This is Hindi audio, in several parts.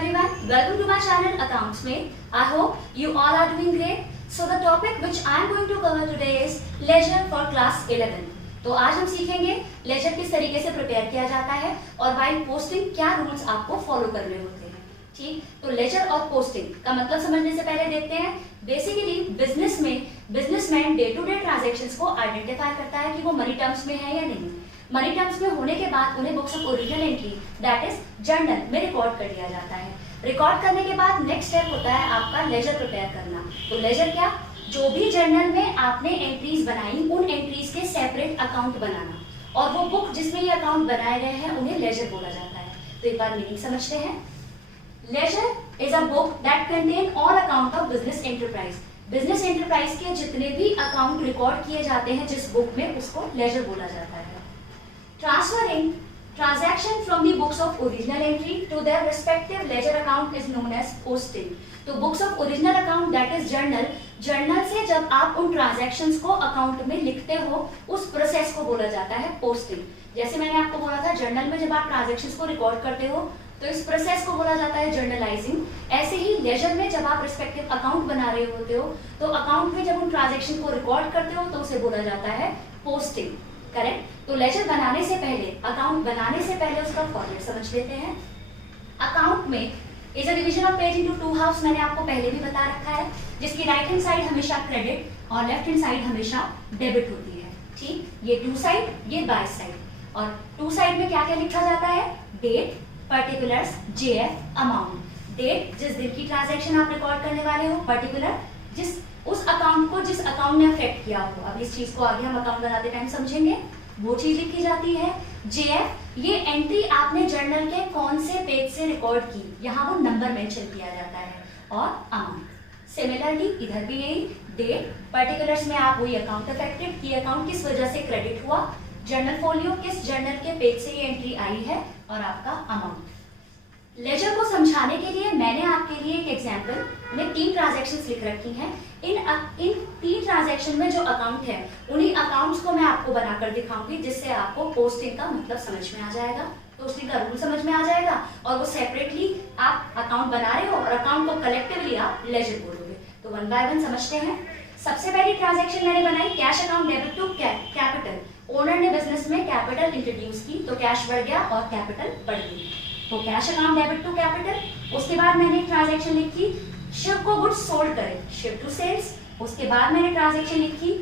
everyone, welcome to my channel Accountsmate. I hope you all are doing great. So the topic which I am going to cover today is ledger for class 11. तो आज हम सीखेंगे लेजर किस तरीके से प्रिपेयर किया जाता है और वाइल पोस्टिंग क्या रूल्स आपको फॉलो करने होते हैं। ठीक, तो लेजर और पोस्टिंग का मतलब समझने से पहले देखते हैं basically businessman day to day transactions को आइडेंटिफाई करता है कि वो मनी टर्म्स में है या नहीं। मनी टर्म्स में होने के बाद उन्हें books of original entry that is journal में रिकॉर्ड कर दिया जाता है। रिकॉर्ड करने के बाद नेक्स्ट स्टेप होता है आपका लेजर प्रिपेयर करना। तो लेजर क्या, जो भी जर्नल में आपने एंट्रीज बनाई उन एंट्रीज के सेपरेट अकाउंट बनाना और वो बुक जिसमें ये अकाउंट बनाए गए हैं उन्हें लेजर बोला जाता है। तो एक बार मीनिंग समझते हैं। Ledger is a book that contain all account of business enterprise. Business enterprise के जितने भी अकाउंट रिकॉर्ड किए जाते हैं जिस बुक में, उसको लेजर बोला जाता है। Transferring transaction from the books of original entry to their respective ledger account is known as posting. तो books of original account that is journal से जब आप उन transactions को account में लिखते हो उस प्रोसेस को बोला जाता है posting। जैसे मैंने आपको बोला था जर्नल में जब आप ट्रांजेक्शंस को रिकॉर्ड करते हो तो इस प्रोसेस को बोला जाता है जर्नलाइजिंग। ऐसे ही लेजर में जब आप रिस्पेक्टिव अकाउंट बना रहे होते हो तो अकाउंट में जब उन ट्रांजेक्शन को रिकॉर्ड करते हो तो उसे बोला जाता है पोस्टिंग। करेक्ट। तो लेजर बनाने से पहले, अकाउंट बनाने से पहले उसका फॉर्मेट समझ लेते हैं। अकाउंट में is a division of page into two halves, मैंने आपको पहले भी बता रखा है, जिसकी राइट हैंड साइड हमेशा क्रेडिट और लेफ्ट हैंड साइड हमेशा डेबिट होती है। ठीक, ये टू साइड, ये बाय साइड। और टू साइड में क्या क्या लिखा जाता है? Date, particulars, JF, amount. Date जिस दिन की ट्रांजैक्शन आप रिकॉर्ड करने वाले हो, पर्टिकुलर जिस उस अकाउंट को जिस अकाउंट ने अफेक्ट किया हो। अब इस चीज को आगे हम अकाउंट बनाते टाइम समझेंगे, वो चीज लिखी जाती है। जेएफ, ये एंट्री आपने जर्नल के कौन से पेज से रिकॉर्ड की, यहाँ वो नंबर मेंशन किया जाता है। और अमाउंट सिमिलरली इधर भी यही, डेट, पर्टिकुलर्स में आप वही अकाउंट अफेक्टेड, की अकाउंट किस वजह से क्रेडिट हुआ, जर्नल फोलियो किस जर्नल के पेज से ये एंट्री आई है, और आपका अमाउंट। लेजर को समझाने के लिए मैंने आपके लिए एक एग्जांपल में 3 ट्रांजैक्शंस लिख रखी हैं। इन 3 ट्रांजैक्शन में जो अकाउंट है उन्हीं अकाउंट्स को मैं आपको बनाकर दिखाऊंगी जिससे आपको पोस्टिंग का मतलब समझ में आ जाएगा, पोस्टिंग का रूल समझ में आ जाएगा और वो सेपरेटली आप अकाउंट बना रहे हो और अकाउंट को कलेक्टिवली आप लेजर बोलोगे। तो वन बाय वन समझते हैं। सबसे पहली ट्रांजैक्शन मैंने बनाई cash account debit to capital. Owner ने बिजनेस में कैपिटल इंट्रोड्यूस की तो कैश बढ़ गया और कैपिटल बढ़ गई, तो cash account debit to capital. उसके बाद मैंने एक ट्रांजैक्शन लिखी शिव को गुड्स सोल्ड करें, शिव टू सेल्स। उसके बाद मैंने ट्रांजैक्शन लिखी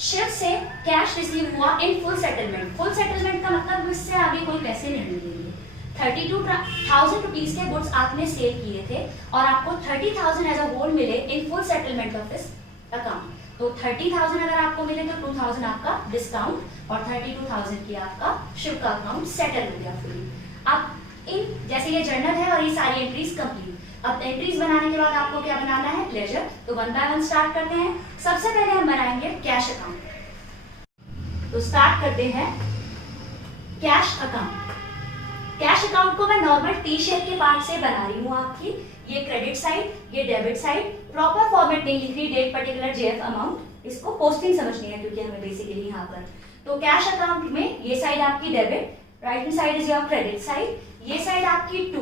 शिव से कैश रिसीव हुआ in full settlement. Full settlement का मतलब इससे आगे कोई पैसे नहीं मिलेंगे। 32,000 रुपीज के गुड्स आपने सेल किए थे और आपको 30,000 एज अ होल मिले in full settlement of this account. तो 30,000 अगर आपको मिले तो 2,000 आपका डिस्काउंट और 32,000 की आपका शिव का अकाउंट सेटल हो गया फुली। अब इन जैसे ये जर्नल है और ये सारी एंट्रीज कंप्लीट। अब एंट्रीज बनाने के बाद आपको क्या बनाना है? लेजर। तो वन बाय वन स्टार्ट करते हैं। सबसे पहले हम बनाएंगे कैश अकाउंट। तो स्टार्ट करते हैं कैश अकाउंट। कैश अकाउंट को मैं नॉर्मल टी शेप के पार्ट से बना रही हूँ आपकी। ये क्रेडिट साइड, ये डेबिट साइड। प्रॉपर फॉर्मेट नहीं लिख रही, डेट, पर्टिकुलर, जेएफ, अमाउंट। इसको पोस्टिंग समझनी है क्योंकि हमें बेसिकली यहाँ पर। तो कैश अकाउंट में ये साइड आपकी debit, right hand side is your credit side, ये साइड आपकी टू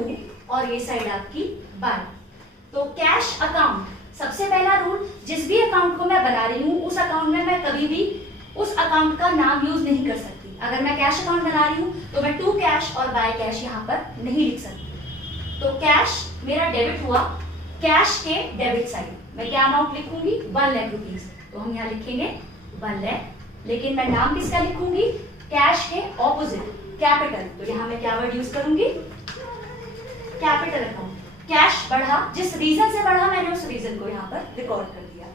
और ये साइड आपकी बाय। तो कैश अकाउंट, सबसे पहला रूल, जिस भी अकाउंट को मैं बना रही हूँ उस अकाउंट में मैं कभी भी उस अकाउंट का नाम यूज नहीं कर सकती। अगर मैं कैश अकाउंट बना रही हूँ तो मैं टू कैश और बाय कैश यहाँ पर नहीं लिख सकती। तो कैश मेरा डेबिट हुआ, कैश के डेबिट साइड मैं क्या अमाउंट लिखूंगी? 1 लाख रुपीज। तो हम यहाँ लिखेंगे 1 लाख, लेकिन मैं नाम किसका लिखूंगी? कैश के ऑपोजिट कैपिटल। तो यहाँ मैं क्या वर्ड यूज करूंगी? Capital account. कैश बढ़ा, जिस रीजन से बढ़ा मैंने उस रीजन को यहाँ पर रिकॉर्ड कर दिया।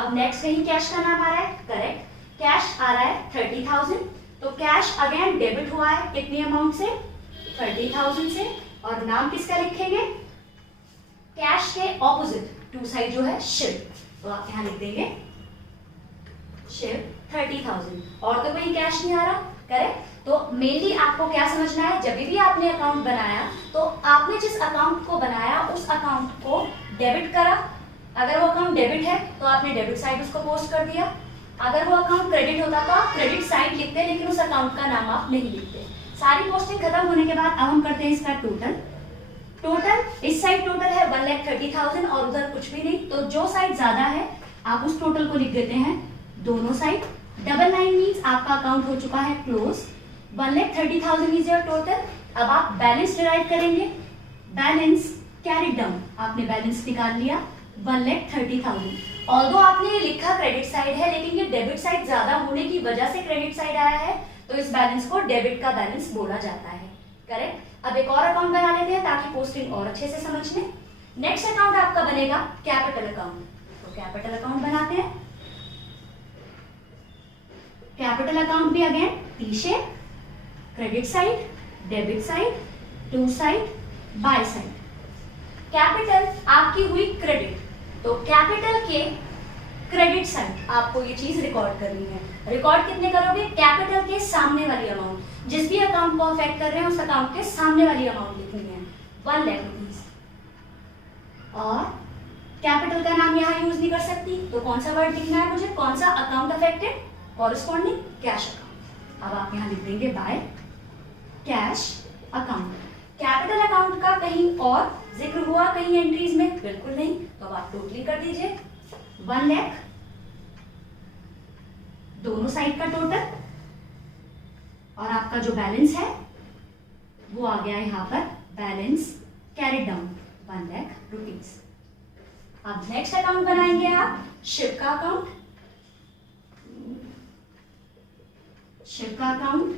अब नेक्स्ट कहीं कैश का नाम आ रहा है, करेक्ट। कैश आ रहा है 30,000, तो कैश अगेन डेबिट हुआ है कितनी अमाउंट से? 30,000 से। और नाम किसका लिखेंगे? कैश के ऑपोजिट टू साइड जो है शिव, तो आप यहाँ लिख देंगे शिव 30,000। और तो कोई कैश नहीं आ रहा, करेक्ट। तो मेनली आपको क्या समझना है, जब भी आपने अकाउंट बनाया तो आपने जिस अकाउंट को बनाया उस अकाउंट को डेबिट करा। अगर वो अकाउंट डेबिट है तो आपने डेबिट साइड उसको पोस्ट कर दिया। अगर वो अकाउंट क्रेडिट होता तो आप क्रेडिट साइड लिखते, लेकिन उस अकाउंट का नाम आप नहीं लिखते। सारी पोस्टिंग खत्म होने के बाद अब हम करते हैं इसका टोटल। टोटल इस साइड टोटल है 1,30,000 और उधर कुछ भी नहीं, तो जो साइड ज्यादा है आप उस टोटल को लिख देते हैं दोनों साइड। डबल लाइन मीन्स आपका अकाउंट हो चुका है क्लोज। 1,30,000 is your total. अब आप बैलेंस डिराइव करेंगे। बैलेंस कैरिड डाउन, आपने बैलेंस निकाल लिया 1,30,000। ऑल्दो आपने लिखा क्रेडिट साइड है, लेकिन ये डेबिट साइड ज्यादा होने की वजह से क्रेडिट साइड आया है, तो इस बैलेंस को डेबिट का बैलेंस बोला जाता है। करेक्ट। अब एक और अकाउंट बना लेते हैं ताकि पोस्टिंग और अच्छे से समझ लें। नेक्स्ट अकाउंट आपका बनेगा कैपिटल अकाउंट। तो कैपिटल अकाउंट बनाते हैं। कैपिटल अकाउंट भी again T shape, credit side, debit side, to side, by side. Capital आपकी हुई क्रेडिट, तो कैपिटल के क्रेडिट साइड आपको ये चीज रिकॉर्ड करनी है। रिकॉर्ड कितने करोगे? कैपिटल के सामने वाली अमाउंट, जिस भी अकाउंट को अफेक्ट कर रहे हैं उस अकाउंट के सामने वाली अमाउंट लिखनी है 1 लाख रुपीज। और कैपिटल का नाम यहाँ यूज नहीं कर सकती, तो कौन सा वर्ड लिखना है मुझे? कौन सा account affected? Corresponding cash account. अब आप यहाँ लिख देंगे by cash account. Capital account का कहीं और जिक्र हुआ कहीं एंट्रीज में? बिल्कुल नहीं। तो अब आप टोटली कर दीजिए 1 लाख, दोनों साइड का टोटल, और आपका जो बैलेंस है वो आ गया यहां पर balance carried down 1 lakh rupees. अब नेक्स्ट अकाउंट बनाएंगे आप शिव का अकाउंट। शिव का अकाउंट,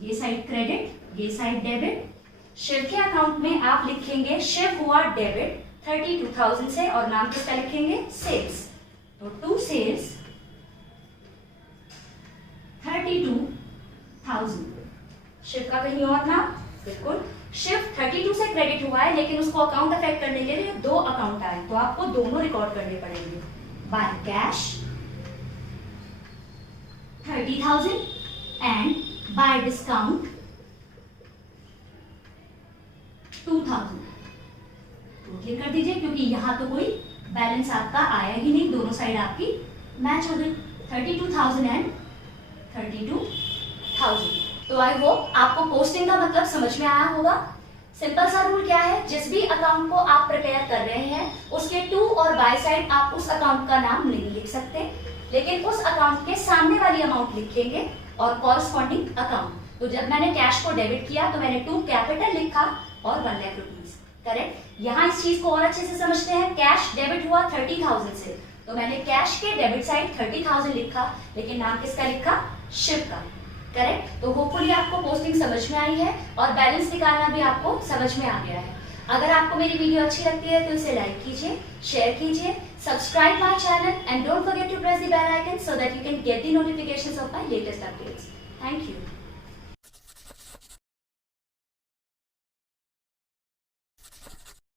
ये साइड क्रेडिट, ये साइड डेबिट। शिव के अकाउंट में आप लिखेंगे शिव हुआ डेबिट 32,000 से, और नाम किसका लिखेंगे? सेल्स। तो टू सेल्स 32,000। शिव का कहीं और नाम? बिल्कुल। शिव 32 से क्रेडिट हुआ है, लेकिन उसको अकाउंट अफेक्ट करने के लिए 2 अकाउंट आए, तो आपको दोनों रिकॉर्ड करने पड़ेंगे। By cash 30,000 and bye discount 2,000। Total कर दीजिए, क्योंकि यहां तो कोई बैलेंस आपका आया ही नहीं, दोनों साइड आपकी मैच हो गई 32,000 एंड 32,000। तो आई होप आपको पोस्टिंग का मतलब समझ में आया होगा। सिंपल सा रूल क्या है? जिस भी अकाउंट को आप प्रिपेयर कर रहे हैं उसके टू और बाय साइड आप उस अकाउंट का नाम नहीं लिख सकते, लेकिन उस अकाउंट के सामने वाली अमाउंट लिखेंगे और कॉरेस्पॉन्डिंग अकाउंट। तो जब मैंने कैश को डेबिट किया तो मैंने 2 कैपिटल लिखा और 1 लाख रुपीज। करेक्ट। यहाँ इस चीज को और अच्छे से समझते हैं। कैश डेबिट हुआ 30,000 से, तो मैंने कैश के डेबिट साइड 30,000 लिखा, लेकिन नाम किसका लिखा? शिव का। करेक्ट। तो होपफुली आपको पोस्टिंग समझ में आई है और बैलेंस निकालना भी आपको समझ में आ गया है। अगर आपको मेरी वीडियो अच्छी लगती है तो इसे लाइक कीजिए, शेयर कीजिए, subscribe my channel and don't forget to press the bell icon so that you can get the notifications of my latest updates. Thank you.